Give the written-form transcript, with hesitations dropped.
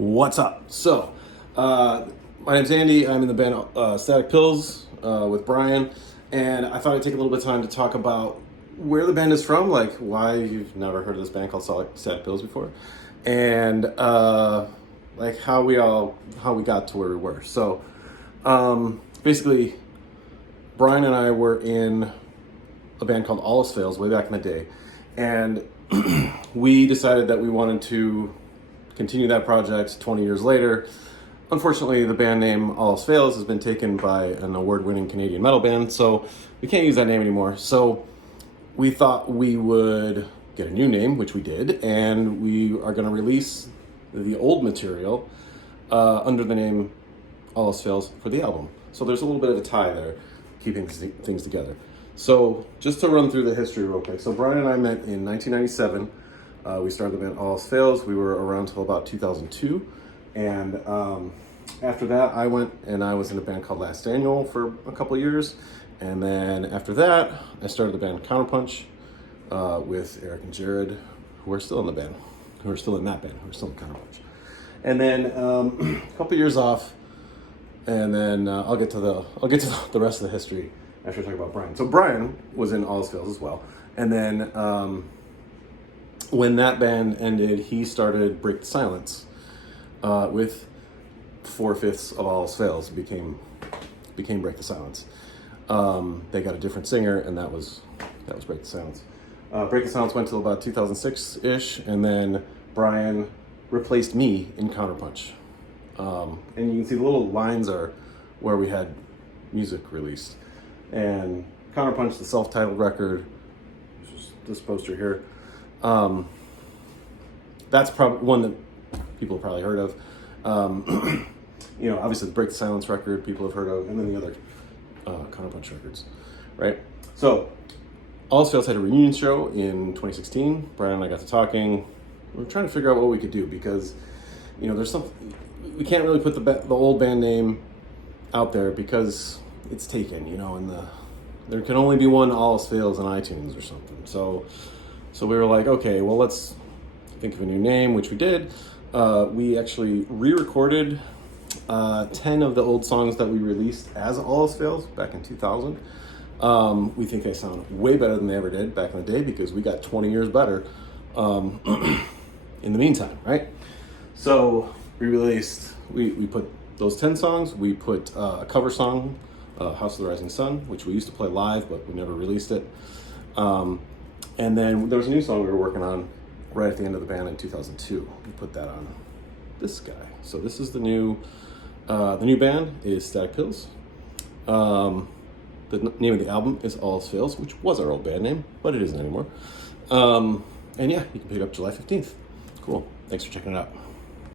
What's up? My name's Andy. I'm in the band Static Pills with Brian, and I thought I'd take a little bit of time to talk about where the band is from, like why you've never heard of this band called Static Pills before, and like how we got to where we were. Basically, Brian and I were in a band called All Else Fails way back in the day, and we decided that we wanted to continue that project 20 years later. Unfortunately, the band name All Else Fails has been taken by an award-winning Canadian metal band, so we can't use that name anymore. So we thought we would get a new name, which we did, and we are going to release the old material under the name All Else Fails for the album. So there's a little bit of a tie there, keeping things together. So just to run through the history real quick. So Brian and I met in 1997. We started the band All Else Fails. We were around till about 2002. And after that, I went and I was in a band called Last Annual for a couple of years. And then after that, I started the band Counterpunch with Eric and Jared, who are still in the band, who are still in that band, who are still in Counterpunch. And then a couple of years off, and then I'll get to the rest of the history after I talk about Brian. So Brian was in All Else Fails as well. And then when that band ended, he started Break the Silence with 4/5 of All Else Fails became Break the Silence. They got a different singer, and that was Break the Silence. Break the Silence went till about 2006-ish, and then Brian replaced me in Counterpunch. And you can see the little lines are where we had music released. And Counterpunch, the self-titled record, which is this poster here, that's probably one that people have probably heard of. Obviously the Break the Silence record people have heard of, and then the other Counterpunch records, right? So All Else Fails had a reunion show in 2016. Brian and I got to talking. We were trying to figure out what we could do because, there's something we can't really put the old band name out there because it's taken, and there can only be one All Else Fails on iTunes or something. So we were like, okay, well, let's think of a new name, which we did. We actually re-recorded 10 of the old songs that we released as All Else Fails back in 2000. We think they sound way better than they ever did back in the day because we got 20 years better in the meantime, right? So we put those 10 songs, we put a cover song, House of the Rising Sun, which we used to play live, but we never released it. And then there was a new song we were working on right at the end of the band in 2002. We put that on this guy. So this is the new band is Static Pills. The name of the album is All Else Fails, which was our old band name, but it isn't anymore. And yeah, you can pick it up July 15th. Cool. Thanks for checking it out.